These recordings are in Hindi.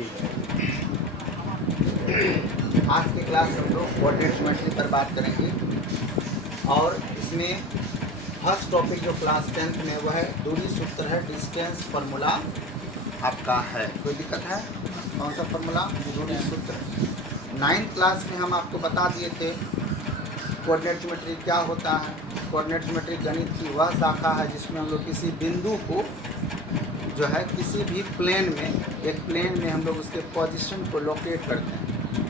आज की क्लास हम लोग कोऑर्डिनेट ज्योमेट्री पर बात करेंगे और इसमें फर्स्ट टॉपिक जो क्लास 10th में वह है दूरी सूत्र है, डिस्टेंस फार्मूला आपका है। कोई दिक्कत है? कौन सा फार्मूला? दूरी सूत्र। 9th क्लास में हम आपको बता दिए थे कोऑर्डिनेट ज्योमेट्री क्या होता है। कोऑर्डिनेट ज्योमेट्री गणित की वह शाखा है जिसमें हम लोग किसी बिंदु को जो है किसी भी प्लेन में, एक प्लेन में हम लोग उसके पोजीशन को लोकेट करते हैं।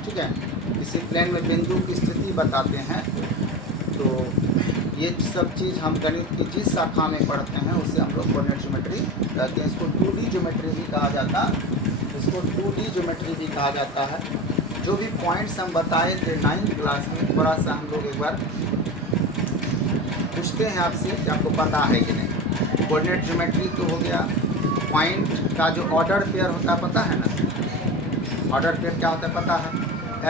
ठीक है, किसी प्लेन में बिंदु की स्थिति बताते हैं। तो ये सब चीज़ हम गणित की जिस शाखा में पढ़ते हैं उसे हम लोग कोऑर्डिनेट ज्योमेट्री कहते हैं। इसको 2D ज्योमेट्री भी कहा जाता है, इसको 2D ज्योमेट्री भी कहा जाता है। जो भी पॉइंट्स हम बताए थे 9th क्लास में, थोड़ा सा हम लोग एक बार पूछते हैं आपसे कि आपको पता है कि नहीं। कोऑर्डिनेट ज्योमेट्री तो हो गया, पॉइंट का जो ऑर्डर पेयर होता है पता है ना? ऑर्डर पेयर क्या होता है पता है?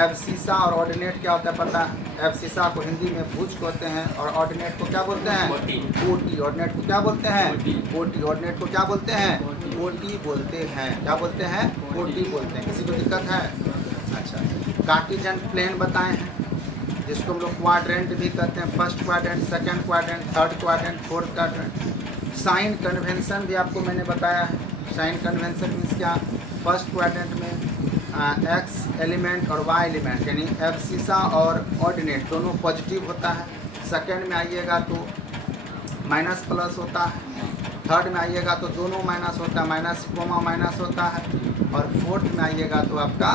एब्सिसा और ऑर्डिनेट क्या होता है पता है? एब्सिसा को हिंदी में भुज कहते हैं और ऑर्डिनेट को क्या बोलते हैं? कोटि। ऑर्डिनेट को क्या बोलते हैं? कोटि। ऑर्डिनेट को क्या बोलते हैं? कोटि बोलते हैं। क्या बोलते हैं? कोटि बोलते हैं। किसी को दिक्कत है? अच्छा, कार्टेशियन प्लेन बताए हैं जिसको हम लोग क्वाड्रेंट भी कहते हैं। First quadrant, second quadrant, third quadrant, fourth quadrant. Sign convention भी आपको मैंने बताया है। साइन कन्वेंशन मीन्स क्या? फर्स्ट क्वाड्रेंट में एक्स एलिमेंट और वाई एलिमेंट यानी एब्सिसा और ऑर्डिनेट दोनों पॉजिटिव होता है। सेकंड में आइएगा तो माइनस प्लस होता है। थर्ड में आइएगा तो दोनों माइनस होता है, माइनस कोमा माइनस होता है। और फोर्थ में आइएगा तो आपका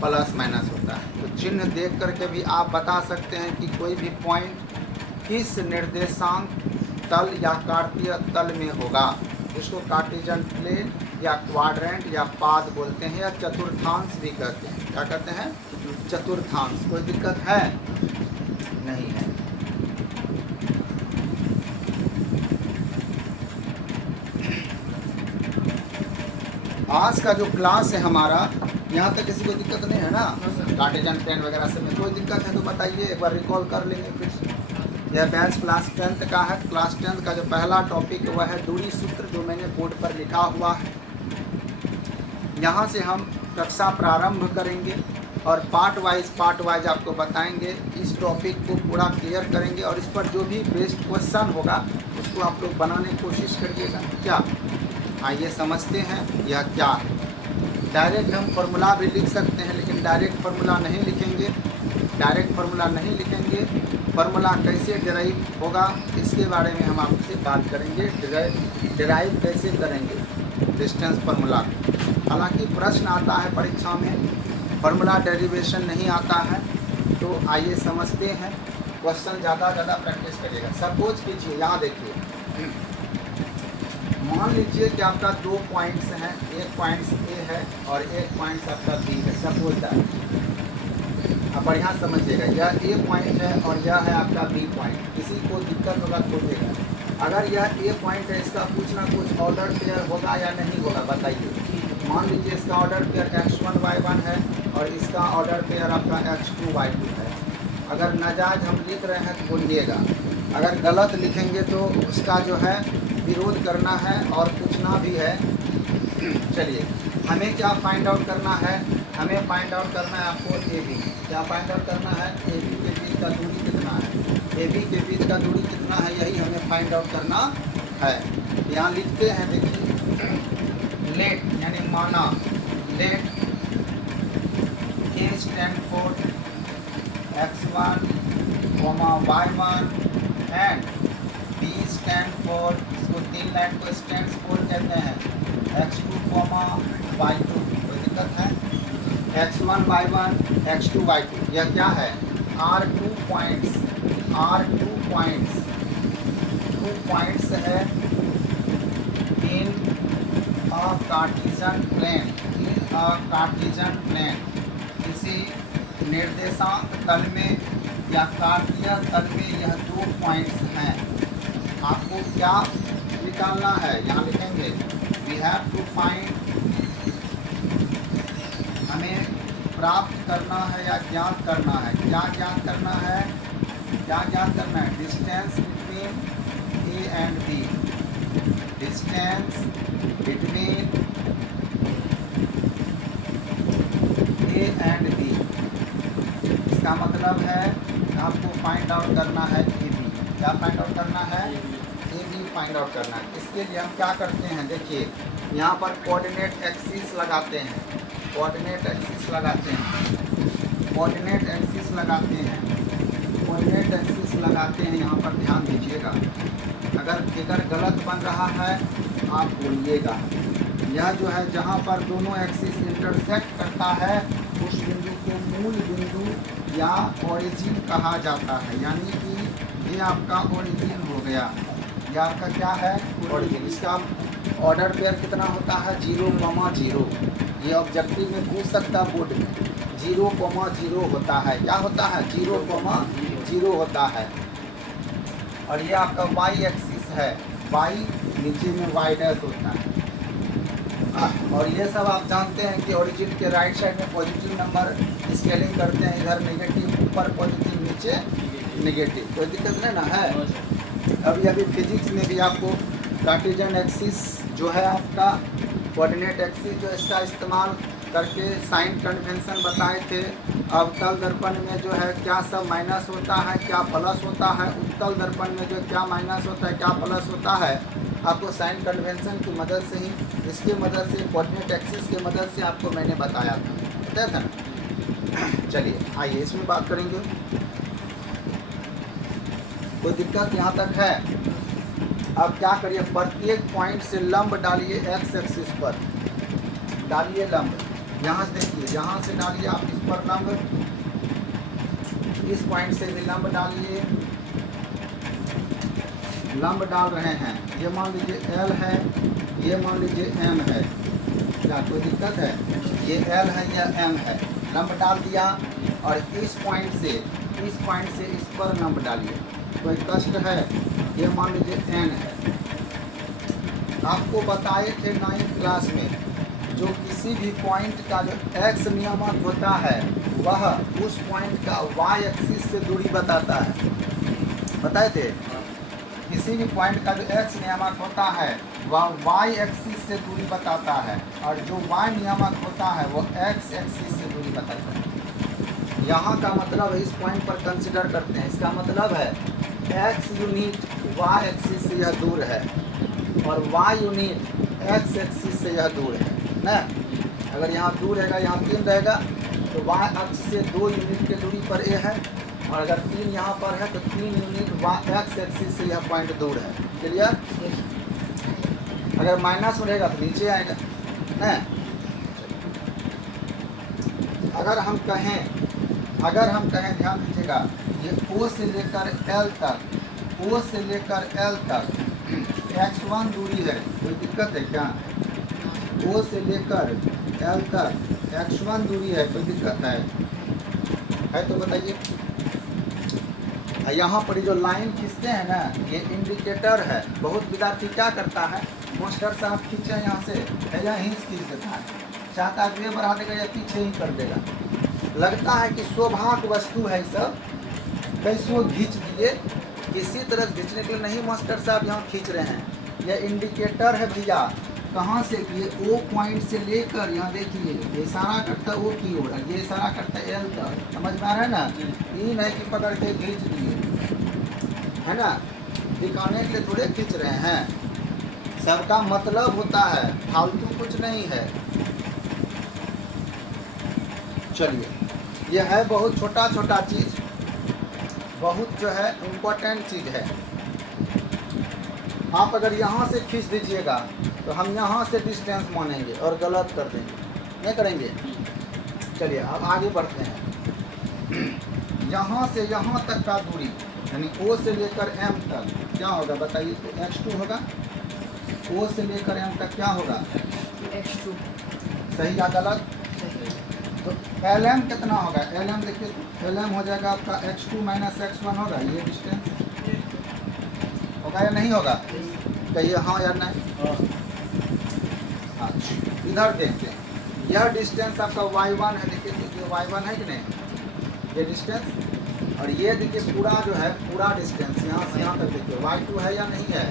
प्लस माइनस होता है। तो चिन्ह देख करके भी आप बता सकते हैं कि कोई भी पॉइंट किस निर्देशांक तल या कार्तीय तल में होगा। इसको कार्टेशियन प्लेन या क्वाड्रेंट या पाद बोलते हैं या चतुर्थांश भी कहते हैं। क्या कहते हैं? चतुर्थांश। कोई दिक्कत है? नहीं है। आज का जो क्लास है हमारा, यहाँ तक किसी को दिक्कत नहीं है ना? कार्टेशियन प्लेन वगैरह से में कोई दिक्कत है तो बताइए, एक बार रिकॉल कर लेंगे फिर से। यह बैच क्लास 10th का है। क्लास 10th का जो पहला टॉपिक वह है दूरी सूत्र, जो मैंने बोर्ड पर लिखा हुआ है। यहाँ से हम कक्षा प्रारंभ करेंगे और पार्ट वाइज आपको बताएंगे। इस टॉपिक को पूरा क्लियर करेंगे और इस पर जो भी बेस्ट क्वेश्चन होगा उसको आप लोग बनाने की कोशिश करिएगा। क्या? आइए समझते हैं यह क्या है। डायरेक्ट हम फार्मूला भी लिख सकते हैं, लेकिन डायरेक्ट फार्मूला नहीं लिखेंगे। डायरेक्ट फार्मूला नहीं लिखेंगे। फार्मूला कैसे डिराइव होगा इसके बारे में हम आपसे बात करेंगे। डिराइव कैसे करेंगे डिस्टेंस फार्मूला। हालांकि प्रश्न आता है परीक्षा में, फार्मूला डेरिवेशन नहीं आता है। तो आइए समझते हैं। क्वेश्चन ज़्यादा प्रैक्टिस करिएगा। सपोज कीजिए, यहाँ देखिए, मान लीजिए कि आपका 2 पॉइंट्स हैं, एक पॉइंट्स ए है और एक पॉइंट्स आपका बी है। सपोज दैट, आप बढ़िया समझिएगा, यह ए पॉइंट है और यह है आपका बी पॉइंट। किसी को दिक्कत होगा खोजिएगा। अगर यह ए पॉइंट है, इसका कुछ ना कुछ ऑर्डर पेयर होगा या नहीं होगा बताइए। मान लीजिए इसका ऑर्डर पेयर x1 y1 है और इसका ऑर्डर पेयर आपका x2 y2 है। अगर नाजायज हम लिख रहे हैं तो बोलिएगा, अगर गलत लिखेंगे तो उसका जो है विरोध करना है और पूछना भी है। चलिए, हमें क्या फाइंड आउट करना है? हमें फाइंड आउट करना है आपको ए बी। क्या फाइंड आउट करना है? ए बी के बीच का दूरी कितना है। ए बी के बीच का दूरी कितना है, यही हमें फाइंड आउट करना है। यहाँ लिखते हैं, देखिए, लेट यानी माना, let a stand for x1, y1 and b stand for, इसको 3 लाइन को स्टैंड फॉर कहते हैं, x2, y2। कोई दिक्कत है? x1 y1 x2 y2। यह क्या है? R2 points. R2 points, 2 points है इन अ कार्टेशियन प्लेन। इन अ कार्टेशियन प्लेन, किसी निर्देशांक तल में या कार्तीय तल में यह 2 पॉइंट्स हैं। आपको क्या निकालना है? यहाँ लिखेंगे, वी हैव टू फाइंड, हमें प्राप्त करना है या ज्ञात करना है। क्या ज्ञात करना है? क्या ज्ञात करना है? Distance between a and b. Distance between इसका मतलब है आपको फाइंड आउट करना है ए बी। क्या फाइंड आउट करना है? ए बी फाइंड आउट करना है। इसके लिए हम क्या करते हैं, देखिए यहाँ पर कोऑर्डिनेट एक्सिस लगाते हैं, कोऑर्डिनेट एक्सिस लगाते हैं, कोऑर्डिनेट एक्सिस लगाते हैं, कोऑर्डिनेट एक्सिस लगाते हैं। यहाँ पर ध्यान दीजिएगा, अगर फिगर गलत बन रहा है आप बोलिएगा। यह जो है जहाँ पर दोनों एक्सिस इंटरसेक्ट करता है उस बिंदु को मूल बिंदु या ओरिजिन कहा जाता है। यानी कि ये आपका ओरिजिन हो गया, ये आपका क्या है? ओरिजिन। इसका ऑर्डर पेयर कितना होता है? 0,0। ये ऑब्जेक्टिव में पूछ सकता बोर्ड में, 0,0 होता है। क्या होता है? 0,0 होता है। और ये आपका वाई एक्सिस है, वाई नीचे में वाई डैश होता है। और ये सब आप जानते हैं कि ओरिजिन के राइट साइड में पॉजिटिव नंबर स्केलिंग करते हैं, इधर नेगेटिव, ऊपर पॉजिटिव नीचे नेगेटिव, कोई दिक्कत नहीं ना है। अभी फिजिक्स में भी आपको कार्टेशियन एक्सिस जो है आपका कोऑर्डिनेट एक्सिस जो इसका इस्तेमाल करके साइन कन्वेंशन बताए थे। अवतल दर्पण में जो है क्या सब माइनस होता है, क्या प्लस होता है, उत्तल दर्पण में जो क्या माइनस होता है, क्या प्लस होता है, आपको साइन कन्वेंशन की मदद से ही, इसकी मदद से, कोऑर्डिनेट एक्सिस की मदद से आपको मैंने बताया था, बताया था ना। चलिए आइए इसमें बात करेंगे। कोई दिक्कत यहाँ तक है? अब क्या करिए, प्रत्येक पॉइंट से लंब डालिए, एक्स एक्सिस पर डालिए लंब। यहाँ से देखिए, यहाँ से डालिए आप इस पर लंब, इस पॉइंट से भी लंब डालिए, लंब डाल रहे हैं। ये मान लीजिए L है, ये मान लीजिए M है, क्या कोई दिक्कत है? ये L है, या M है, लंब डाल दिया। और इस पॉइंट से इस पर लंब डालिए, कोई कष्ट है? ये मान लीजिए N है। आपको बताए थे 9th क्लास में, जो किसी भी पॉइंट का जो x नियामक होता है वह उस पॉइंट का y एक्सिस से दूरी बताता है, बताए थे। किसी भी पॉइंट का जो x नियामक होता है वह y एक्सिस से दूरी बताता है, और जो y नियामक होता है वो x एक्सिस से दूरी बताता है। यहाँ का मतलब इस पॉइंट पर कंसिडर करते हैं, इसका मतलब है x यूनिट y एक्सिस से यह दूर है और y यूनिट x एक्सिस से यह दूर है ना। अगर यहाँ दूर रहेगा, यहाँ 3 रहेगा तो y अक्ष से 2 यूनिट की दूरी पर a है, और अगर 3 यहाँ पर है तो 3 यूनिट x एक्सिस से यह पॉइंट दूर है। क्लियर? अगर माइनस में रहेगा तो नीचे आएगा ना। अगर हम कहें ध्यान दीजिएगा, ये O से लेकर L तक, O से लेकर L तक x1 दूरी है, कोई दिक्कत है क्या? O से लेकर L तक x1 दूरी है, कोई दिक्कत है तो बताइए। यहाँ पर जो लाइन खींचते हैं ना, ये इंडिकेटर है। बहुत विद्यार्थी क्या करता है, मास्टर साहब खींचे यहाँ से, यहीं से खींच देता है, चाहता है आगे बढ़ा देगा या पीछे ही कर देगा। लगता है कि सौभाग्य वस्तु है सब, कैसे खींच दिए, किसी तरह खींचने के लिए नहीं मास्टर साहब यहाँ खींच रहे हैं। यह इंडिकेटर है भैया, कहाँ से? ये O पॉइंट से लेकर यहाँ देखिए, ये इशारा करता है O की ओर, ये इशारा करता है L तक। समझ में आ रहा है ना? ये नहीं कि पकड़ के खींच दिए, है ना, दिखाने के लिए थोड़े खींच रहे हैं। सबका मतलब होता है, फालतू कुछ नहीं है। चलिए, ये है बहुत छोटा छोटा चीज़, बहुत जो है इम्पोर्टेंट चीज़ है। आप अगर यहाँ से खींच दीजिएगा तो हम यहाँ से डिस्टेंस मानेंगे और गलत कर देंगे, नहीं करेंगे। चलिए अब आगे बढ़ते हैं। यहाँ से यहाँ तक का दूरी यानी O से लेकर M तक क्या होगा बताइए? तो x2 होगा। O से लेकर M तक क्या होगा? x2। सही या गलत? तो LM कितना होगा? LM देखिए, LM हो जाएगा आपका x2 माइनस x1 होगा, ये डिस्टेंस होगा या नहीं होगा? कहिए हाँ या नहीं। अच्छा, इधर देखते हैं, यह डिस्टेंस आपका y1 है। देखिए y1 है कि नहीं, ये डिस्टेंस। और ये देखिए पूरा जो है, पूरा डिस्टेंस यहाँ से यहाँ तक देखिए y2 है या नहीं है?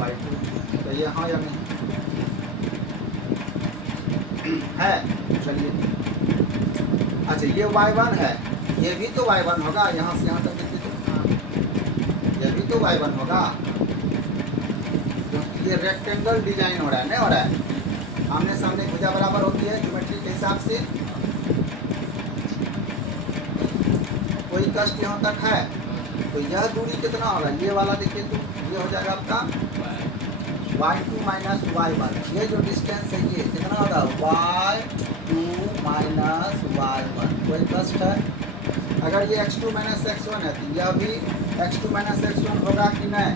y2, तो ये हाँ या नहीं है? चलिए, अच्छा ये y1 है, ये भी तो y1 होगा, यहाँ से यहाँ तक देखे तो ये भी तो y1 होगा, क्योंकि ये रेक्टेंगल डिजाइन हो रहा है, नहीं हो रहा है। आमने सामने भुजा बराबर होती है ज्योमेट्री के हिसाब से। कोई कष्ट यहाँ तक है तो यह दूरी कितना होगा, ये वाला देखिए तो ये हो जाएगा आपका y2 माइनस y1। ये जो डिस्टेंस है ये कितना होगा, y2 माइनस y1। कोई कष्ट है, अगर ये x2 माइनस x1 है तो यह भी x2 माइनस x1 होगा कि नहीं,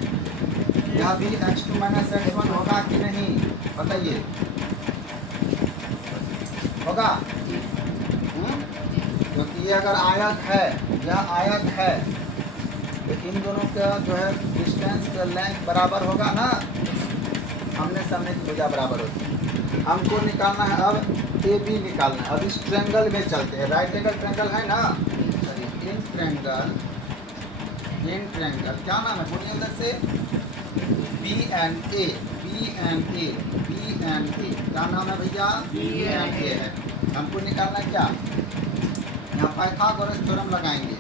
यह भी x2 माइनस x1 होगा कि नहीं, बताइए होगा। क्योंकि ये अगर आयत है, यह आयत है, तो इन दोनों का जो है डिस्टेंस का लेंथ बराबर होगा ना, हमने सामने की भुजा बराबर होती है। हमको निकालना है अब ए बी निकालना है। अब इस ट्रायंगल में चलते हैं, राइट एंगल ट्रायंगल है ना, इन ट्रायंगल क्या नाम है बोलिए अंदर से, B and A, B and A, B and A क्या नाम है भैया, बी एंड ए है। हमको निकालना है क्या, यहाँ पाइथागोरस थ्योरम लगाएंगे,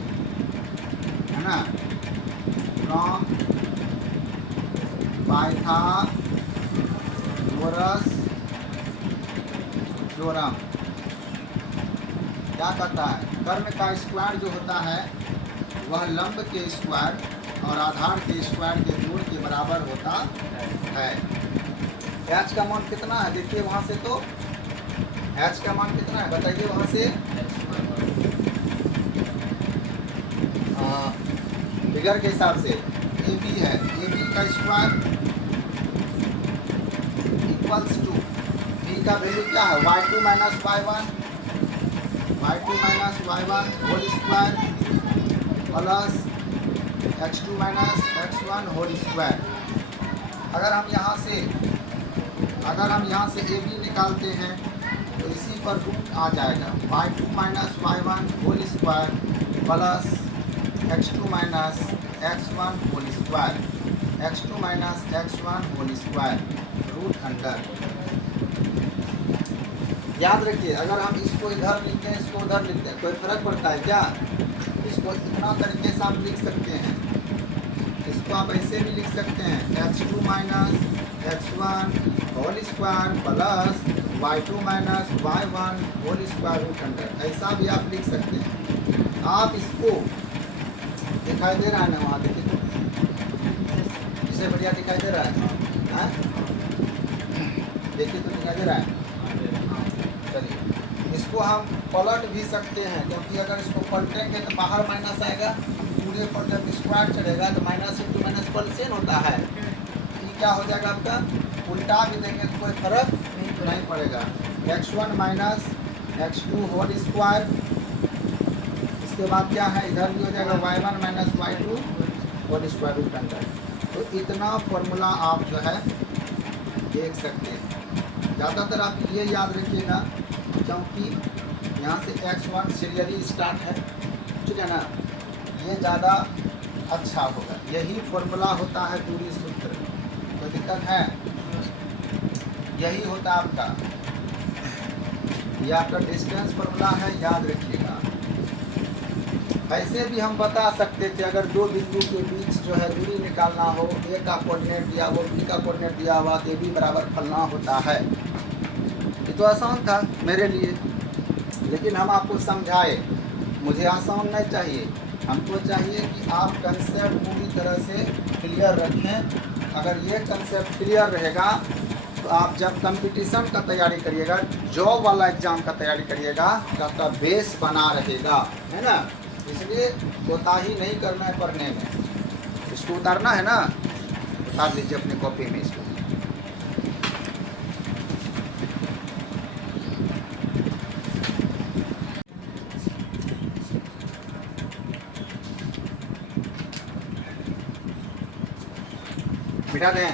है ना, फ्रॉम पाइथागोरस थ्योरम क्या कहता है, कर्म का स्क्वायर जो होता है वह लंब के स्क्वायर और आधार के स्क्वायर के जोड़ के बराबर होता है। एच का मान कितना है देखिए वहाँ से, तो एच का मान कितना है बताइए वहाँ से, फिगर के हिसाब से ए बी है, ए बी का स्क्वायर इक्वल्स टू बी का वैल्यू क्या है, y2 minus y1, y2 minus y1 whole square plus x2 minus x1 whole square. अगर हम यहाँ से ए बी निकालते हैं तो इसी पर रूट आ जाएगा, y2 minus y1 whole square plus x2 minus x1 whole square, x2 minus x1 whole square root under. याद रखिए अगर हम इसको इधर लिखते हैं इसको उधर लिखते हैं कोई फर्क पड़ता है क्या, इसको इतना तरीके से आप लिख सकते हैं, इसको आप ऐसे भी लिख सकते हैं x2 minus x1 whole square plus y2 minus y1 whole square root under, ऐसा भी आप लिख सकते हैं। आप इसको दिखाई दे रहा है ना वहाँ देखिए तो, इससे बढ़िया दिखाई दे रहा है, देखिए तो दिखाई दे रहा है। चलिए इसको हम पलट भी सकते हैं, क्योंकि अगर इसको पलटेंगे तो बाहर माइनस आएगा, पूरे पर जब स्क्वायर चढ़ेगा तो माइनस इंटू माइनस पलसेन होता है, ये क्या हो जाएगा आपका, उल्टा भी देंगे तो कोई फर्क नहीं पड़ेगा। x1 minus x2 whole square, इसके बाद क्या है इधर भी हो जाएगा y1 minus y2 whole square root under. तो इतना फॉर्मूला आप जो है देख सकते हैं। ज़्यादातर आप ये याद रखिएगा क्योंकि यहाँ से x1 सीरियली स्टार्ट है, ठीक है ना, ये ज़्यादा अच्छा होगा, यही फॉर्मूला होता है पूरी सूत्र, कोई दिक्कत है, यही होता है आपका, ये आपका डिस्टेंस फॉर्मूला है, याद रखिएगा। ऐसे भी हम बता सकते थे अगर दो बिंदु के बीच जो है दूरी निकालना हो, ए का कोऑर्डिनेट दिया हो, बी का कोऑर्डिनेट दिया हुआ, तो बी बराबर फलना होता है। ये तो आसान था मेरे लिए, लेकिन हम आपको समझाए, मुझे आसान नहीं चाहिए, हमको चाहिए कि आप कंसेप्ट पूरी तरह से क्लियर रखें। अगर ये कंसेप्ट क्लियर रहेगा तो आप जब कंपटीशन का तैयारी करिएगा, जॉब वाला एग्ज़ाम का तैयारी करिएगा तो आपका बेस बना रहेगा, है ना। इसलिए कोताही नहीं करना है पढ़ने में, इसको उतारना है ना, उतार लीजिए अपनी कॉपी में इसको। मिटा दें।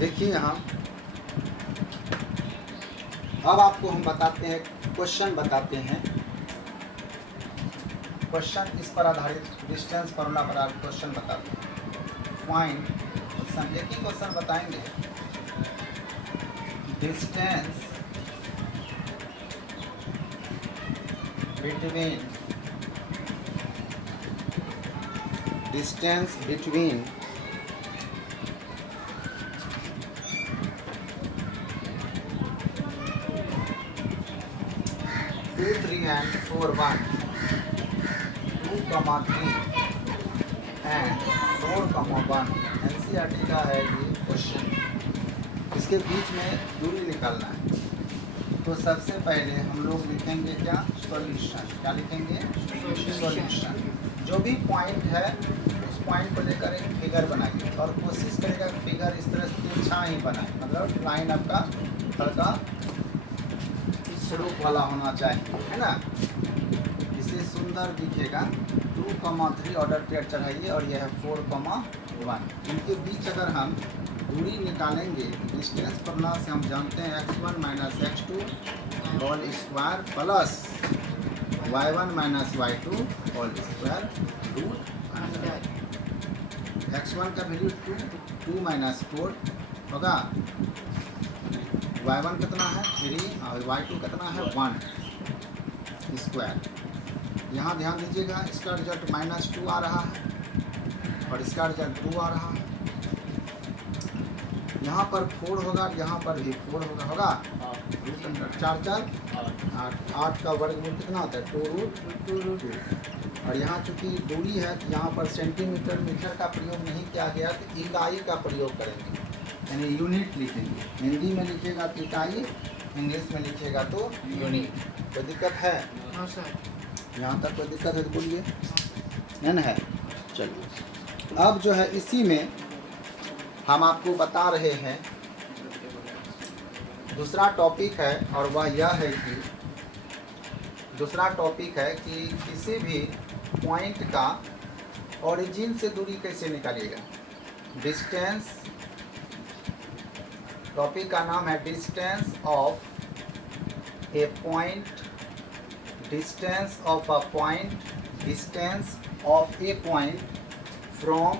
देखिए यहाँ अब आपको हम बताते हैं, क्वेश्चन बताते हैं। क्वेश्चन इस पर आधारित, डिस्टेंस फॉर्मूला पर आधारित क्वेश्चन बताते हैं। फाइंड क्वेश्चन, एक ही क्वेश्चन बताएंगे। Distance between 2, 3 and 4, 1, 2, 3 and 4, 1। NCERT का है ये क्वेश्चन। इसके बीच में दूरी निकालना है। तो सबसे पहले हम लोग लिखेंगे क्या, सॉल्यूशन। क्या लिखेंगे, सॉल्यूशन। जो भी पॉइंट है उस पॉइंट को लेकर एक फिगर बनाइए और कोशिश करेगा फिगर इस तरह से तिरछा ही बनाए, मतलब लाइन आपका हल्का स्वरूप वाला होना चाहिए, है ना। इसे सुंदर दिखेगा। 2, 3 ऑर्डर पेयर चढ़ाइए और यह है 4, 1। इनके बीच अगर हम दूरी निकालेंगे, डिस्टेंस फॉर्मूला से हम जानते हैं x1 minus x2 whole square plus y1 minus y2 whole square root under. x1 का वैल्यू 2 माइनस 4 होगा, y1 कितना है 3 और y2 कितना है 1 स्क्वायर। यहाँ ध्यान दीजिएगा, इसका रिजल्ट -2 आ रहा है और इसका रिजल्ट 2 आ रहा है। यहाँ पर 4 होगा, यहाँ पर भी 4 होगा रूट अंडर 4 4 8 का वर्गमूल कितना होता है 2√2। और यहाँ चूँकि दूरी है तो यहाँ पर सेंटीमीटर मीटर का प्रयोग नहीं किया गया, तो इकाई का प्रयोग करेंगे, यानी यूनिट लिखेंगे। हिंदी में लिखेगा तो इकाई, इंग्लिश में लिखेगा तो यूनिट। कोई दिक्कत है? हाँ सर। यहाँ तक कोई दिक्कत है तो बोलिए, है। चलिए अब जो है इसी में हम आपको बता रहे हैं दूसरा टॉपिक है, और वह यह है कि दूसरा टॉपिक है कि किसी भी पॉइंट का ओरिजिन से दूरी कैसे निकालिएगा। डिस्टेंस, टॉपिक का नाम है distance of A point, distance of a point, distance of A point from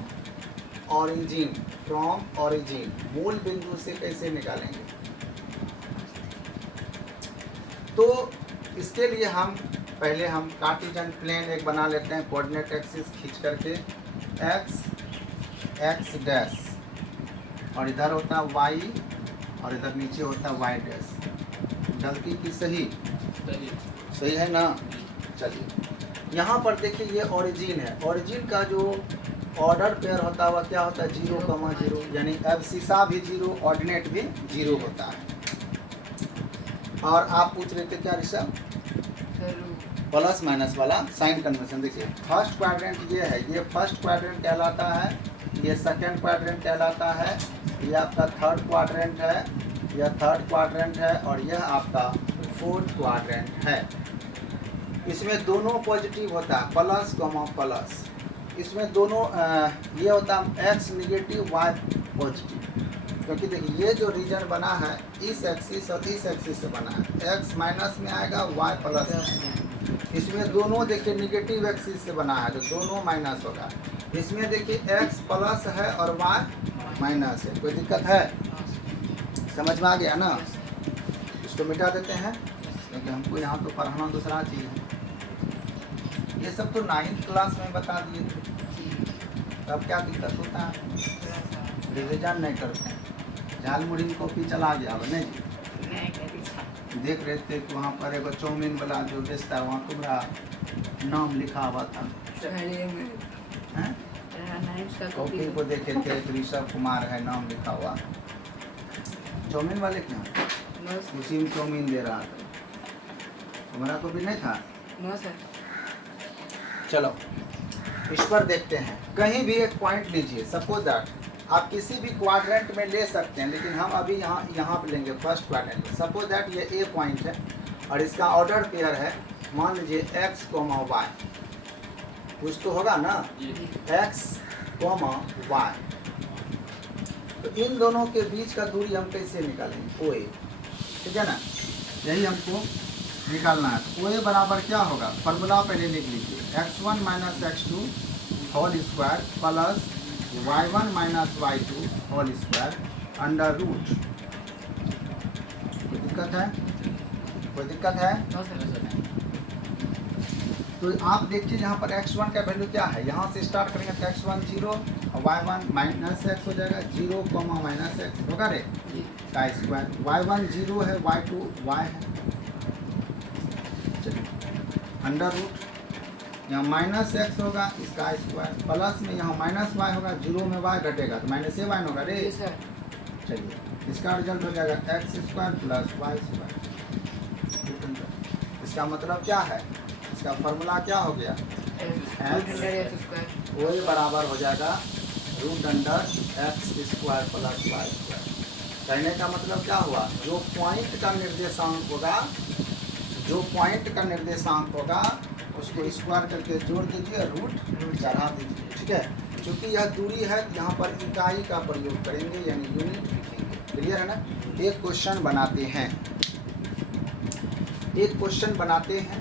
origin, मूल बिंदु से कैसे निकालेंगे। तो इसके लिए हम पहले कार्टेशियन प्लेन एक बना लेते हैं, कोऑर्डिनेट एक्सिस खींच करके x डैश, और इधर होता है y और इधर नीचे होता है y डैश। गलती की सही है ना। चलिए यहाँ पर देखिए ये ओरिजिन है। ओरिजिन का जो ऑर्डर पेयर होता है वह क्या होता है 0, 0, यानी एब्सिसा भी 0, ऑर्डिनेट भी 0 होता है। और आप पूछ रहे थे क्या ऋषभ, प्लस माइनस वाला साइन कन्वेंशन। देखिए फर्स्ट क्वाड्रेंट ये है, ये फर्स्ट क्वाड्रेंट कहलाता है, ये सेकंड क्वाड्रेंट कहलाता है, ये आपका थर्ड क्वाड्रेंट है, यह थर्ड क्वाड्रेंट है, और यह आपका फोर्थ क्वाड्रेंट है। इसमें दोनों पॉजिटिव होता है, प्लस प्लस। इसमें दोनों ये होता है x निगेटिव y पॉजिटिव, क्योंकि देखिए ये जो रीजन बना है इस एक्सिस और इस एक्सिस से बना है, x माइनस में आएगा y प्लस में। इसमें दोनों देखिए निगेटिव एक्सिस से बना है तो दोनों माइनस होगा। इसमें देखिए x प्लस है और y माइनस है। कोई दिक्कत है? समझ में आ गया ना। इसको मिटा देते हैं क्योंकि हमको यहाँ तो पढ़ाना दूसरा चीज़ है। ये सब तो 9th क्लास में बता दिए थे, तब क्या दिक्कत होता है, रिविजन नहीं करते हैं। झाल मुड़ी कॉपी चला गया अब नहीं, देख रहे थे कि वहाँ पर एक चाउमीन वाला जो बेचता है वहाँ तुम्हारा नाम लिखा हुआ था, कॉपी को देखे थे ऋषभ कुमार है नाम लिखा हुआ। चाउमीन वाले क्या उसी में चाउमीन दे रहा था, तुम्हारा कॉपी नहीं था? चलो इस पर देखते हैं। कहीं भी एक पॉइंट लीजिए, सपोज दैट आप किसी भी क्वाड्रेंट में ले सकते हैं, लेकिन हम अभी यहाँ पे लेंगे फर्स्ट क्वाड्रेंट में। सपोज दैट ये ए पॉइंट है और इसका ऑर्डर पेयर है, मान लीजिए x, y, कुछ तो होगा ना, x, y। तो इन दोनों के बीच का दूरी हम कैसे निकालेंगे? OA, ठीक है ना, यही हमको निकालना है। OA बराबर क्या होगा? फॉर्मूला पहले लिख लीजिए, x1 minus x2 whole square plus y1 minus y2 whole square under root. कोई दिक्कत है? कोई दिक्कत है? No sir. तो आप देखिए यहाँ पर x1 का वैल्यू क्या है, यहाँ से स्टार्ट करेंगे तो x1 0 और y1 माइनस x हो जाएगा, 0 कॉमा माइनस x होगा रे जी का स्क्वायर। y1 0 है, y2 y है, चलिए अंडर रूट यहाँ माइनस x होगा इसका स्क्वायर प्लस में यहाँ माइनस y होगा, 0 में y घटेगा तो माइनस ये y होगा रे। जी सर। चलिए इसका रिजल्ट हो जाएगा x square plus y square. इसका मतलब क्या है? इसका फॉर्मूला क्या हो गया? OA बराबर हो जाएगा root under x square plus y square. कहने का मतलब क्या हुआ? जो पॉइंट का निर्देशांक होगा, जो पॉइंट का निर्देशांक होगा उसको स्क्वायर करके जोड़ दीजिए, रूट चढ़ा दीजिए, ठीक है। क्योंकि यह दूरी है, यहाँ पर इकाई का प्रयोग करेंगे यानी यूनिट लिखेंगे। क्लियर है ना? एक क्वेश्चन बनाते हैं, एक क्वेश्चन बनाते हैं,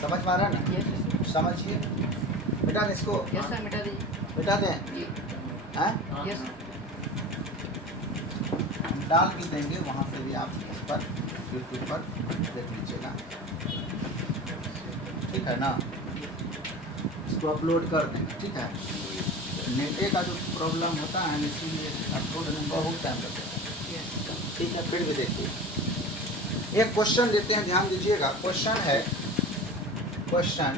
समझ पा रहा है ना? यस समझिए बेटा, इसको सर, मिटा दीजिए। मिटा दें जी हैं? यस डाल भी देंगे, वहाँ से भी आप इस पर यूट्यूब पर देख लीजिएगा, ठीक है ना? इसको अपलोड कर देंगे, ठीक है। नेटे का जो प्रॉब्लम होता है इसीलिए अपलोड में बहुत टाइम लगेगा, यस ठीक है। फिर भी देखिए एक क्वेश्चन देते हैं, ध्यान दीजिएगा। क्वेश्चन है, question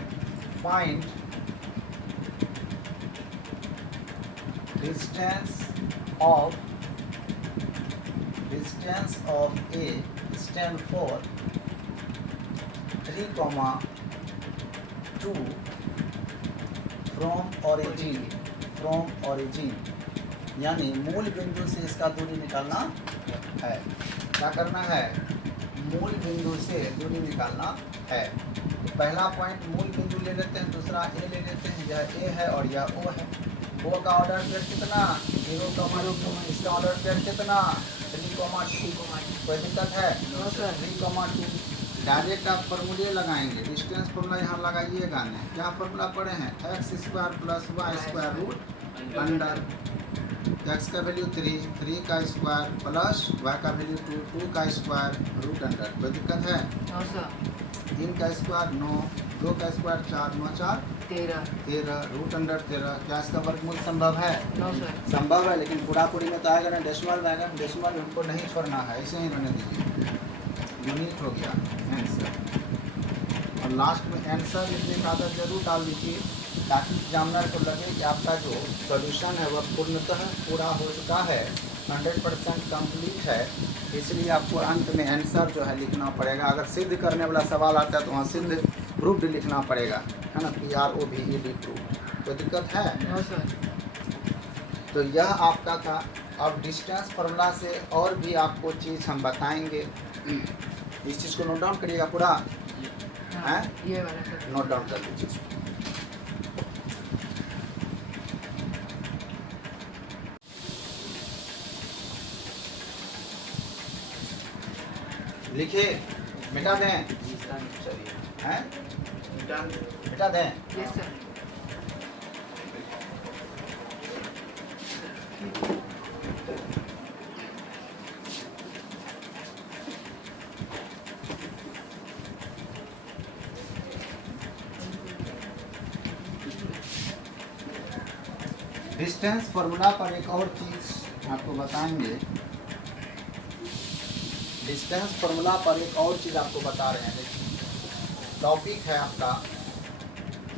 find distance of A stand for 3,2 from origin यानी मूल बिंदु से इसका दूरी निकालना है। क्या करना है? मूल बिंदु से दूरी निकालना है। तो पहला पॉइंट मूल बिंदु ले लेते हैं, दूसरा ए ले लेते हैं, यह ए है और यह ओ है। ओ का ऑर्डर पेयर कितना? 0,2। इसका ऑर्डर पेयर कितना? 3,2। कोई दिक्कत है? No sir. 3,2। डायरेक्ट आप फॉर्मूले लगाएंगे, डिस्टेंस फॉर्मूला यहाँ लगाइएगा नहीं। क्या फॉर्मूला पढ़े हैं? x square plus y square root under x का वैल्यू 3 का स्क्वायर प्लस y का वैल्यू 2 का स्क्वायर रूट अंडर। कोई दिक्कत है? No sir. 3 का स्क्वायर 9, 2 का स्क्वायर 4, 9 4 13 रूट अंडर 13। क्या इसका वर्गमूल संभव है? No sir. संभव है, लेकिन पूरा पूरी में तो आएगा ना, डेसिमल में आएगा। डेसिमल हमको नहीं छोड़ना है, ऐसे ही रहने दीजिए। यूनिट हो गया आंसर, और लास्ट में आंसर लिखने का आदत जरूर डाल दीजिए ताकि एग्जामिनर को लगे कि आपका जो सॉल्यूशन है वह पूर्णतः पूरा हो चुका है, 100% कंप्लीट है। इसलिए आपको अंत में आंसर जो है लिखना पड़ेगा। अगर सिद्ध करने वाला सवाल आता है तो वहाँ सिद्ध प्रूफ्ड लिखना पड़ेगा, है ना, PROVED प्रूफ। कोई दिक्कत है? No sir. तो यह आपका था। अब डिस्टेंस फार्मूला से और भी आपको चीज़ हम बताएंगे, इस चीज़ को नोट डाउन करिएगा पूरा, हाँ, ये वाला सर। नोट डाउन कर लीजिए। लिखे मिटा दें? चलिए, हैं मिटा दें? Yes sir. डिस्टेंस फार्मूला पर एक और चीज़ आपको बताएंगे। डिस्टेंस फार्मूला पर एक और चीज़ आपको बता रहे हैं। देखिए टॉपिक है आपका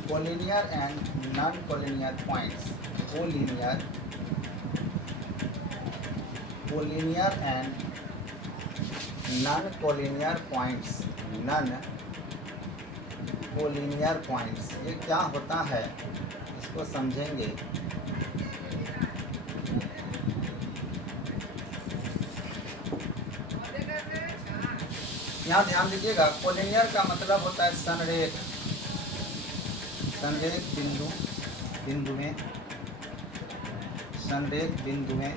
collinear and non collinear points. Collinear and non collinear points. Non collinear points ये क्या होता है इसको समझेंगे। यहाँ ध्यान दीजिएगा, कोलिनियर का मतलब होता है संरेख। संरेख बिंदु में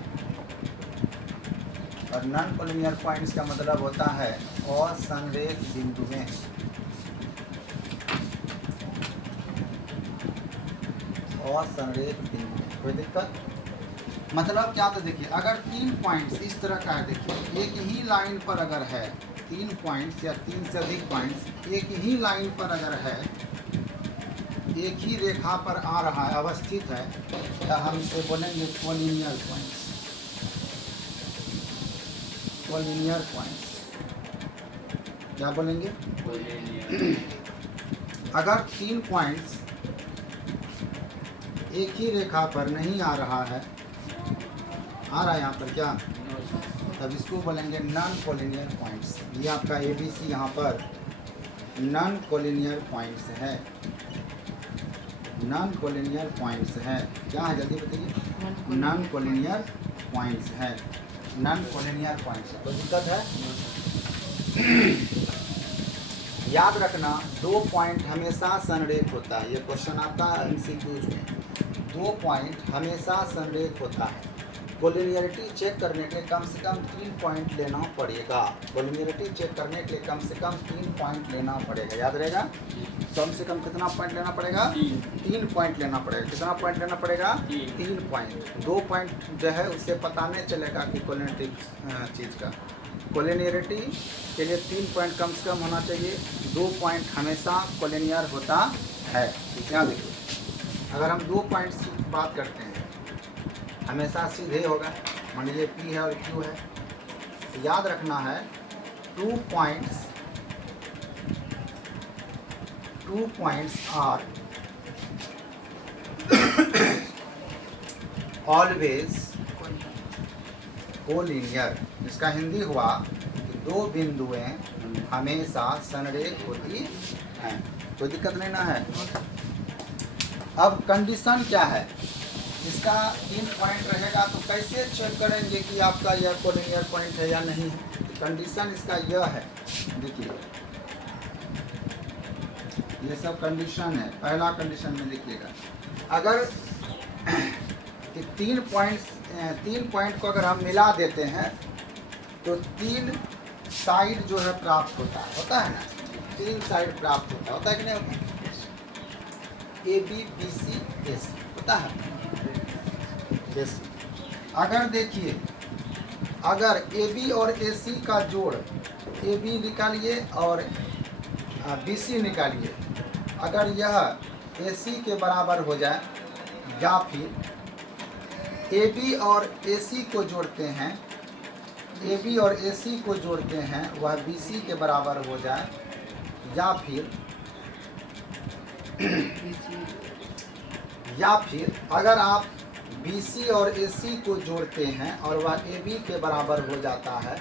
और नॉन कोलिनियर पॉइंट्स का मतलब होता है असंरेख बिंदुएं। असंरेख बिंदु, कोई दिक्कत? मतलब क्या? तो देखिए, अगर 3 पॉइंट्स इस तरह का है, देखिए एक ही लाइन पर अगर है 3 पॉइंट्स या 3 से अधिक पॉइंट्स एक ही लाइन पर अगर है, एक ही रेखा पर आ रहा है, अवस्थित है, तो हम इसे बोलेंगे कोलिनियर पॉइंट्स। कोलिनियर पॉइंट्स क्या बोलेंगे? अगर 3 पॉइंट्स एक ही रेखा पर नहीं आ रहा है, आ रहा है यहाँ पर क्या, तब इसको बोलेंगे नॉन कोलिनियर पॉइंट्स। ये आपका ABC यहाँ पर नॉन कोलिनियर पॉइंट्स है। नॉन कोलिनियर पॉइंट्स है, क्या है जल्दी बताइए? नॉन कोलिनियर पॉइंट्स है। नॉन कोलिनियर पॉइंट्स है, कोई दिक्कत है? याद रखना, 2 पॉइंट हमेशा संरेख होता है। ये क्वेश्चन आता है MCQs में। 2 पॉइंट हमेशा संरेख होता है। कोलिनियरिटी चेक करने के लिए कम से कम 3 पॉइंट लेना पड़ेगा। कोलिनियरिटी चेक करने के लिए कम से कम 3 पॉइंट लेना पड़ेगा। याद रहेगा? कम से कम कितना पॉइंट लेना पड़ेगा? 3 पॉइंट लेना पड़ेगा। कितना पॉइंट लेना पड़ेगा? 3 पॉइंट। 2 पॉइंट जो है उससे पता नहीं चलेगा कि कोलिनियरिटी चीज़ का। कोलिनियरिटी के लिए 3 पॉइंट कम से कम होना चाहिए। 2 पॉइंट हमेशा कोलिनियर होता है। यहाँ देखिए, अगर हम 2 पॉइंट्स की बात करते हैं, हमेशा सीधे होगा। मान लीजिए P है और Q है, तो याद रखना है 2 पॉइंट्स आर ऑलवेज कोलिनियर। इसका हिंदी हुआ कि 2 बिंदुएं हमेशा संरेख होती हैं। कोई दिक्कत नहीं ना है? अब कंडीशन क्या है? इसका 3 पॉइंट रहेगा तो कैसे चेक करेंगे कि आपका यह कोलिनियर पॉइंट है या नहीं है? कंडीशन इसका यह है, देखिए ये सब कंडीशन है। पहला कंडीशन में देखिएगा, अगर 3 पॉइंट को अगर हम मिला देते हैं तो 3 साइड जो है प्राप्त होता है ना? 3 साइड प्राप्त होता है कि नहीं होता? AB BC AC होता है। अगर देखिए, अगर AB और AC का जोड़, AB निकालिए और BC निकालिए, अगर यह AC के बराबर हो जाए, या फिर AB और AC को जोड़ते हैं, AB और AC को जोड़ते हैं, वह BC के बराबर हो जाए, या फिर अगर आप BC और AC को जोड़ते हैं और वह AB के बराबर हो जाता है।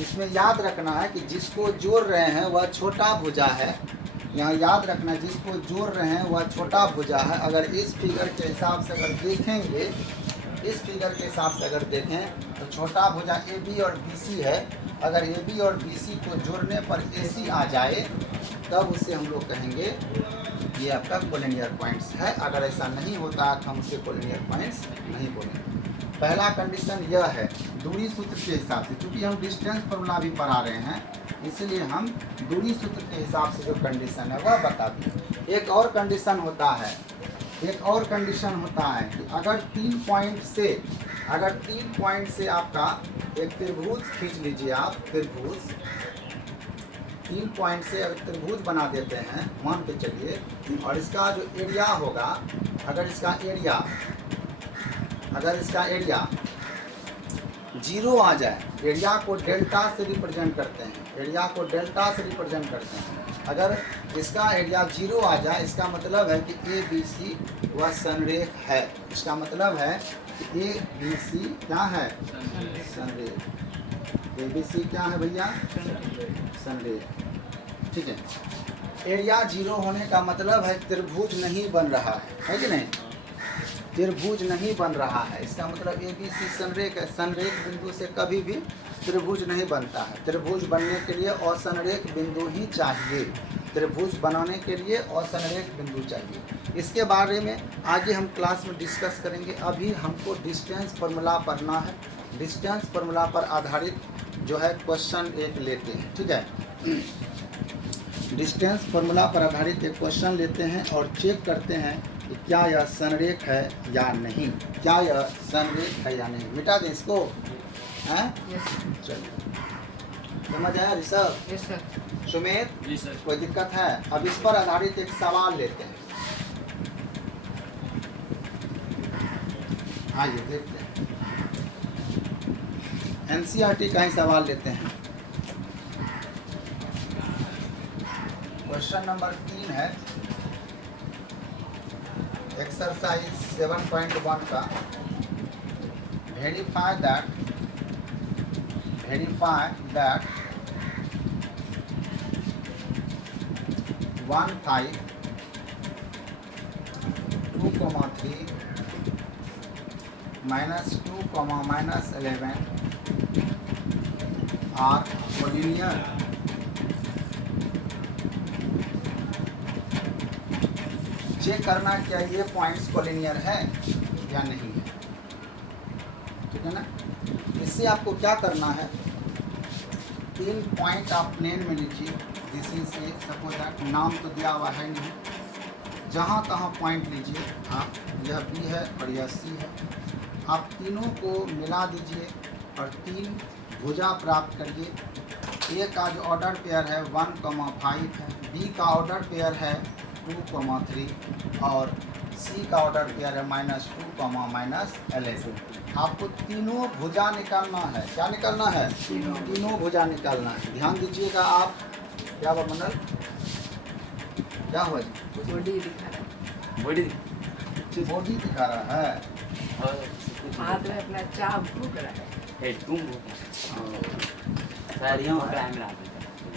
इसमें याद रखना है कि जिसको जोड़ रहे हैं वह छोटा भुजा है। यहाँ याद रखना, जिसको जोड़ रहे हैं वह छोटा भुजा है। अगर इस फिगर के हिसाब से अगर देखेंगे, इस फिगर के हिसाब से अगर देखें तो छोटा भुजा AB और BC है। अगर AB और BC को जोड़ने पर AC आ जाए, तब उसे हम लोग कहेंगे ये आपका कोलिनियर पॉइंट्स है। अगर ऐसा नहीं होता है तो हम उसे कोलिनियर पॉइंट्स नहीं बोलेंगे। पहला कंडीशन यह है दूरी सूत्र के हिसाब से, क्योंकि हम डिस्टेंस फॉर्मूला भी पढ़ा रहे हैं, इसलिए हम दूरी सूत्र के हिसाब से जो कंडीशन है वह बता दें। एक और कंडीशन होता है कि अगर 3 पॉइंट से आपका एक त्रिभुज खींच लीजिए। आप त्रिभुज 3 पॉइंट से अगर त्रिभुज बना देते हैं, मान के चलिए, और इसका जो एरिया होगा, अगर इसका एरिया 0 आ जाए, एरिया को डेल्टा से रिप्रेजेंट करते हैं, अगर इसका एरिया 0 आ जाए, इसका मतलब है कि ABC वह संरेख है। इसका मतलब है कि ABC क्या है? संरेख। ABC क्या है भैया? संरेख। ठीक है। एरिया 0 होने का मतलब है त्रिभुज नहीं बन रहा है कि नहीं? त्रिभुज नहीं बन रहा है, इसका मतलब ABC संरेख है। संरेख बिंदु से कभी भी त्रिभुज नहीं बनता है। त्रिभुज बनने के लिए असंरेख बिंदु ही चाहिए। त्रिभुज बनाने के लिए असंरेख बिंदु चाहिए। इसके बारे में आगे हम क्लास में डिस्कस करेंगे। अभी हमको डिस्टेंस फॉर्मूला पढ़ना है। डिस्टेंस फॉर्मूला पर आधारित जो है क्वेश्चन एक लेते हैं, ठीक है। डिस्टेंस फॉर्मूला पर आधारित एक क्वेश्चन लेते हैं और चेक करते हैं कि क्या यह संरेख है या नहीं, क्या यह संरेख है या नहीं। मिटा दें इसको, हैं? यस चलिए, समझ आया ऋषभ? यस सर सुमित, जी सर कोई दिक्कत है? अब इस पर आधारित एक सवाल लेते हैं। आइए देखते हैं, एनसीईआरटी का ही सवाल लेते हैं। क्वेश्चन नंबर 3 है एक्सरसाइज 7.1 का। Verify that 1 5 2,3 -2, -11 are collinear। Check करना क्या ये पॉइंट्स कोलिनियर है या नहीं है, ठीक है ना। इससे आपको क्या करना है, 3 पॉइंट आप प्लेन में लीजिए। This is a, suppose that, नाम तो दिया हुआ है नहीं, जहाँ तहाँ पॉइंट लीजिए आप। यह बी है और यह सी है, आप तीनों को मिला दीजिए और 3 भुजा प्राप्त करिए। ए का जो ऑर्डर पेयर है 1,5 है, बी का ऑर्डर पेयर है 2,3 और सी का ऑर्डर पेयर है -2, -11। आपको तीनों भुजा निकालना है। क्या निकालना है? तीनों भुजा निकालना है। ध्यान दीजिएगा आप। क्या हुआ मंडल, क्या हुआ जी? बॉडी दिखा रहा बॉडी दिखा रहा है। है हाथ में अपना चाप फूक रहा है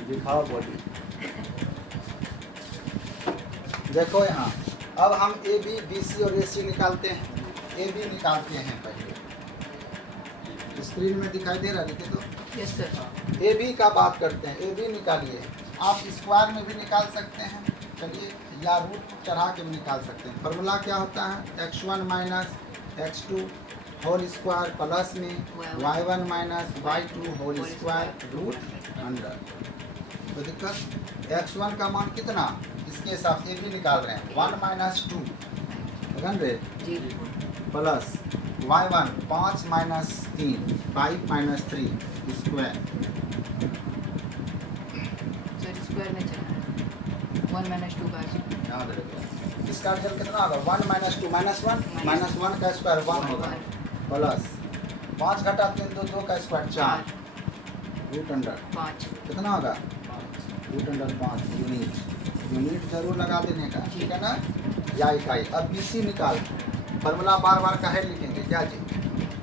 दिखाओ बॉडी। देखो यहाँ, अब हम ए बी, बी सी और ए सी निकालते हैं। ए बी निकालते हैं पहले, स्क्रीन में दिखाई दे रहा है, देखिए तो। यस सर ए बी का बात करते हैं, ए बी निकालिए। आप स्क्वायर में भी निकाल सकते हैं, चलिए, या रूट चढ़ा के भी निकाल सकते हैं। फॉर्मूला क्या होता है? x1 - x2 whole square plus में y1 - y2 whole square root under. तो दिक्कत, x1 का मान कितना, इसके हिसाब से भी निकाल रहे हैं 1 - 2 जी प्लस y1 5 - 3 5 - 3 स्क्वायर। सर स्क्वायर में चला 1 - 2 का याद रखिए, इसका रिजल्ट कितना होगा? 1 - 2 -1 -1 का स्क्वायर 1 होगा प्लस 5 घटा 3 2 का स्क्वायर 4 रूट अंडर 5 कितना होगा? रूट अंडर 5 यूनिट जरूर लगा देने का, ठीक है ना, या इकाई। अब बी सी निकाल, फॉर्मूला बार बार काहे लिखेंगे क्या जी,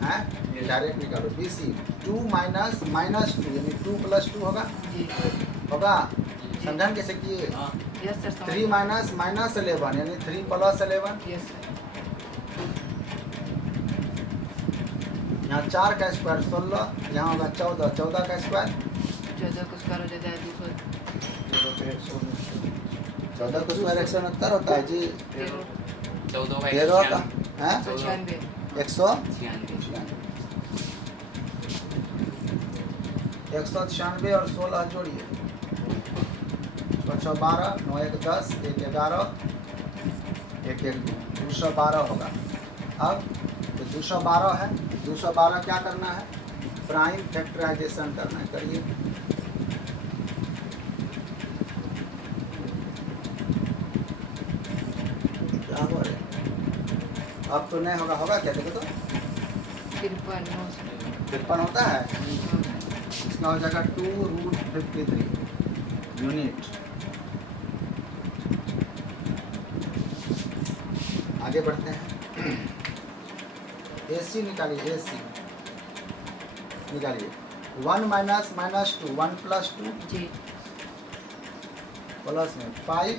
हैं? डायरेक्ट निकालो। बी सी 2 - -2 यानी 2 + 2 होगा, जी होगा। समझान कैसे किए? यस सर 3 - -11 यानी 3 + 11। यस सर यहाँ 4 का स्क्वायर 16, यहाँ होगा 14 14 का स्क्वायर 14 को स्क्वायर हो जाता है 200 14 का स्क्वायर 169 होता है जी। 13 13 का हैं 96 196 और 16 जोड़िए, 6 12 9 1 10 1 11 1 1 212 होगा। अब तो 212 है, 212 क्या करना है? प्राइम फैक्टराइजेशन करना है, करिए। क्या हुआ रे? अब तो नहीं होगा, होगा क्या? देखो तो 53 होता है, इसका हो जाएगा 2√53 यूनिट। आगे बढ़ते हैं, AC निकालिए, AC निकालिए। 1 - -2 1 + 2 जी प्लस में 5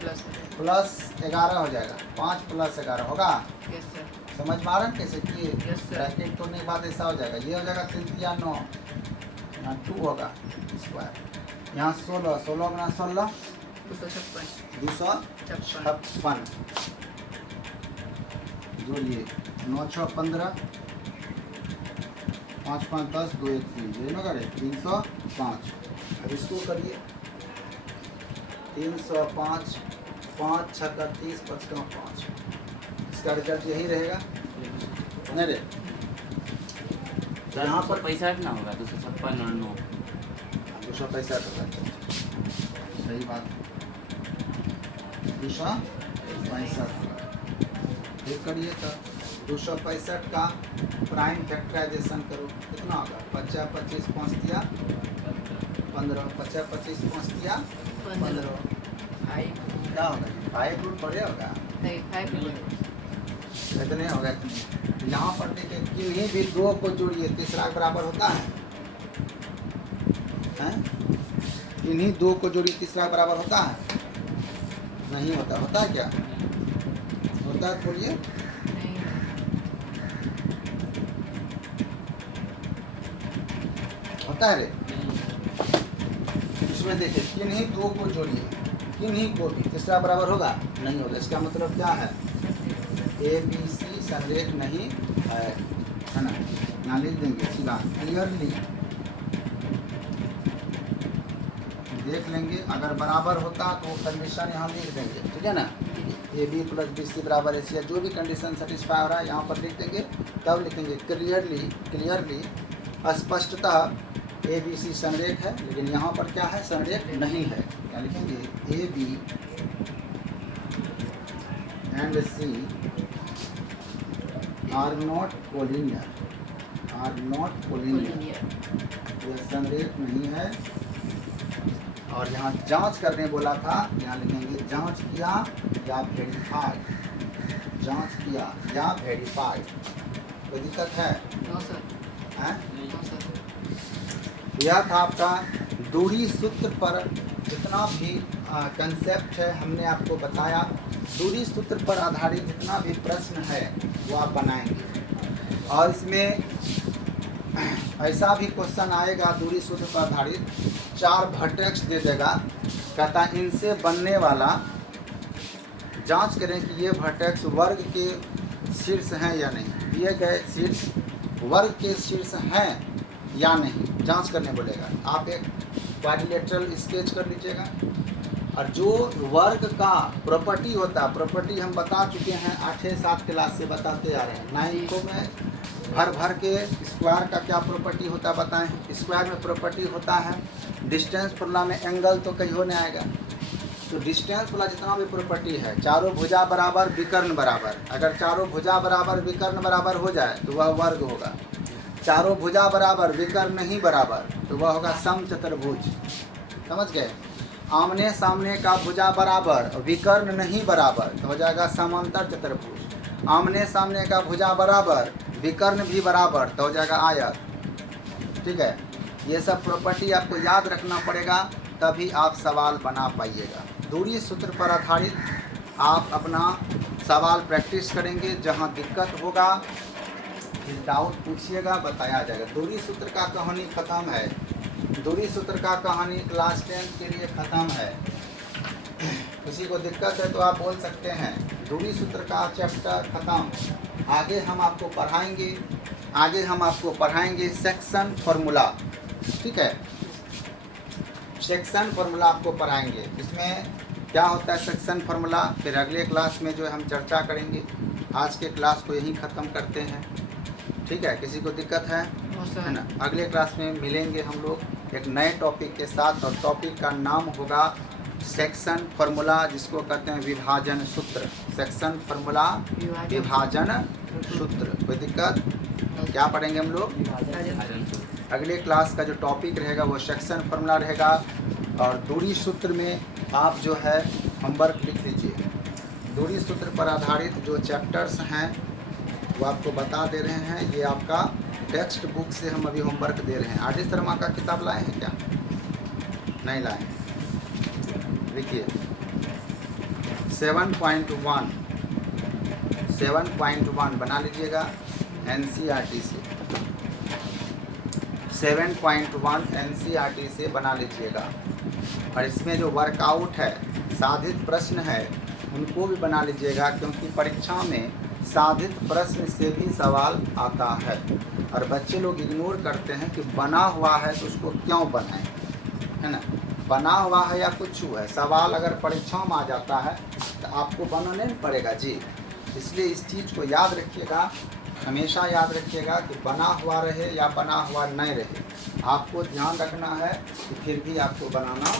प्लस प्लस 11 हो जाएगा, 5 + 11 होगा। यस सर समझ पा रहे हैं कैसे किए? Yes, sir. ब्रैकेट तोड़ने के बाद ऐसा हो जाएगा, ये हो जाएगा 3 या 9, यहाँ 2 होगा स्क्वायर, यहाँ 16 16 गुना 16 256 256 जोड़िए, 9 6 15 5 5 10 2 1 3 ये ना करे 305। अब इसको करिए 305 5 6 30 5 5। इसका रिजल्ट यही रहेगा नहीं रे। यहाँ पर 265 ना होगा 256 और 9 265 होगा। सही बात 265 होगा। फिर करिए तो 265 का प्राइम फैक्टराइजेशन करो कितना होगा 50 25 5 दिया 15 50 25 5 दिया 15 क्या होगा 5 रूट पड़े होगा इतने होगा इतने। यहाँ पर देखिए किन्हीं भी दो को जोड़िए तीसरा के बराबर होता है हैं? इन्हीं दो को जोड़िए तीसरा के बराबर होता है नहीं होता। होता है क्या होता है बोलिए होता है रे। इसमें देखिए किन्हीं दो को जोड़िए किन्हीं को भी तीसरा बराबर होगा नहीं होगा। इसका मतलब क्या है ए बी सी संरेख नहीं है ना। यहाँ लिख देंगे सीधा क्लियरली देख लेंगे। अगर बराबर होता तो कंडीशन यहाँ लिख देंगे ठीक है ना। A b plus b c बराबर ए सी जो भी कंडीशन सेटिस्फाई हो रहा है यहाँ पर लिख देंगे। तब लिखेंगे क्लियरली स्पष्टतः ए बी सी संरेख है। लेकिन यहाँ पर क्या है संरेख नहीं है। क्या लिखेंगे a B and c are not collinear यह संरेख नहीं है। और यहाँ जांच करने बोला था यहाँ लिखेंगे जांच किया या वेरीफाइड जांच किया या वेरीफाइड। कोई दिक्कत है हैं? यह था आपका दूरी सूत्र पर जितना भी कंसेप्ट है हमने आपको बताया। दूरी सूत्र पर आधारित जितना भी प्रश्न है वो आप बनाएंगे। और इसमें ऐसा भी क्वेश्चन आएगा दूरी सूत्र पर आधारित 4 वर्टेक्स दे देगा। कहता इनसे बनने वाला जांच करें कि ये वर्टेक्स वर्ग के शीर्ष हैं या नहीं। दिए गए शीर्ष वर्ग के शीर्ष हैं या नहीं जांच करने बोलेगा। आप एक क्वाड्रिलेटरल स्केच कर लीजिएगा। और जो वर्ग का प्रॉपर्टी होता है प्रॉपर्टी हम बता चुके हैं 8 7 क्लास से बताते आ रहे हैं। 9 में भर के स्क्वायर का क्या प्रॉपर्टी होता है बताएं। स्क्वायर में प्रॉपर्टी होता है डिस्टेंस फॉर्मूला में एंगल तो कहीं होने आएगा। तो डिस्टेंस वाला जितना भी प्रॉपर्टी है चारों भुजा बराबर विकर्ण बराबर। अगर चारों भुजा बराबर विकर्ण बराबर हो जाए तो वह वर्ग होगा। चारों भुजा बराबर विकर्ण नहीं बराबर तो वह होगा समचतुर्भुज। समझ गए। आमने सामने का भुजा बराबर विकर्ण नहीं बराबर तो हो जाएगा समांतर चतुर्भुज। आमने सामने का भुजा बराबर विकर्ण भी बराबर तो हो जाएगा आयत। ठीक है। ये सब प्रॉपर्टी आपको याद रखना पड़ेगा तभी आप सवाल बना पाइएगा। दूरी सूत्र पर आधारित आप अपना सवाल प्रैक्टिस करेंगे। जहाँ दिक्कत होगा फिर डाउट पूछिएगा बताया जाएगा। दूरी सूत्र का कहानी ख़त्म है। दूरी सूत्र का कहानी क्लास 10 के लिए ख़त्म है। किसी को दिक्कत है तो आप बोल सकते हैं। दूरी सूत्र का चैप्टर ख़त्म। आगे हम आपको पढ़ाएंगे सेक्शन फार्मूला। ठीक है। सेक्शन फार्मूला आपको पढ़ाएंगे। इसमें क्या होता है सेक्शन फार्मूला फिर अगले क्लास में जो है हम चर्चा करेंगे। आज के क्लास को यहीं ख़त्म करते हैं। ठीक है। किसी को दिक्कत है ना। अगले क्लास में मिलेंगे हम लोग एक नए टॉपिक के साथ। और टॉपिक का नाम होगा सेक्शन फार्मूला जिसको कहते हैं विभाजन सूत्र। सेक्शन फार्मूला विभाजन सूत्र। कोई दिक्कत क्या पढ़ेंगे हम लोग। अगले क्लास का जो टॉपिक रहेगा वो सेक्शन फार्मूला रहेगा। और दूरी सूत्र में आप जो है होमवर्क लिख लीजिए। दूरी सूत्र पर आधारित जो चैप्टर्स हैं वो आपको बता दे रहे हैं। ये आपका टेक्स्ट बुक से हम अभी होमवर्क दे रहे हैं। RD शर्मा का किताब लाए हैं क्या नहीं लाए हैं। देखिए 7.1 बना लीजिएगा NCERT से। 7.1 NCERT से बना लीजिएगा। और इसमें जो वर्कआउट है साधित प्रश्न है उनको भी बना लीजिएगा। क्योंकि परीक्षा में साधित प्रश्न से भी सवाल आता है। और बच्चे लोग इग्नोर करते हैं कि बना हुआ है तो उसको क्यों बनाएं, है ना। बना हुआ है या कुछ हुआ है, सवाल अगर परीक्षा में आ जाता है तो आपको बनाना नहीं पड़ेगा जी। इसलिए इस चीज़ को याद रखिएगा, हमेशा याद रखिएगा कि बना हुआ रहे या बना हुआ नहीं रहे, आपको ध्यान रखना है कि फिर भी आपको बनाना।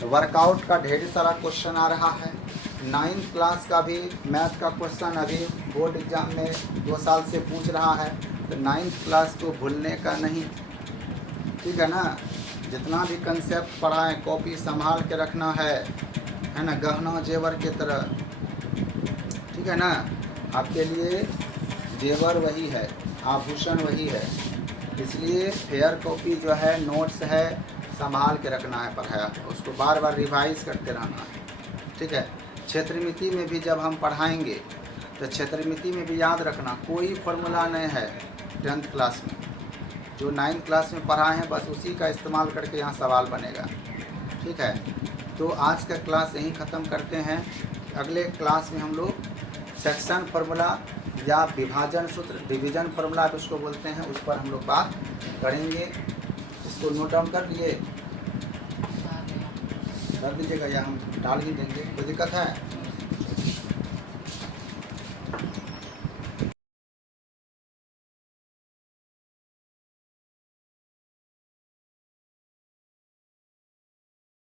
तो वर्कआउट का ढेर सारा क्वेश्चन आ रहा है। 9th क्लास का भी मैथ का क्वेश्चन अभी बोर्ड एग्जाम में 2 साल से पूछ रहा है, तो 9th क्लास को भूलने का नहीं, ठीक है ना। जितना भी कंसेप्ट पढ़ाएं कॉपी संभाल के रखना है ना, गहना जेवर के तरह, ठीक है ना। आपके लिए जेवर वही है, आभूषण वही है, इसलिए फेयर कॉपी जो है, नोट्स है, संभाल के रखना है पढ़ाया, उसको बार बार रिवाइज करते रहना है, ठीक है। क्षेत्रमिति में भी जब हम पढ़ाएंगे तो क्षेत्रमिति में भी याद रखना कोई फॉर्मूला नहीं है 10th क्लास में, जो 9th क्लास में पढ़ाए हैं बस उसी का इस्तेमाल करके यहाँ सवाल बनेगा, ठीक है। तो आज का क्लास यहीं ख़त्म करते हैं। अगले क्लास में हम लोग सेक्शन फार्मूला या विभाजन सूत्र, डिवीजन फार्मूला आप उसको बोलते हैं, उस पर हम लोग बात करेंगे। इसको नोट डाउन कर लिए, कर दीजिएगा या हम डाल ही देंगे, कोई दिक्कत है।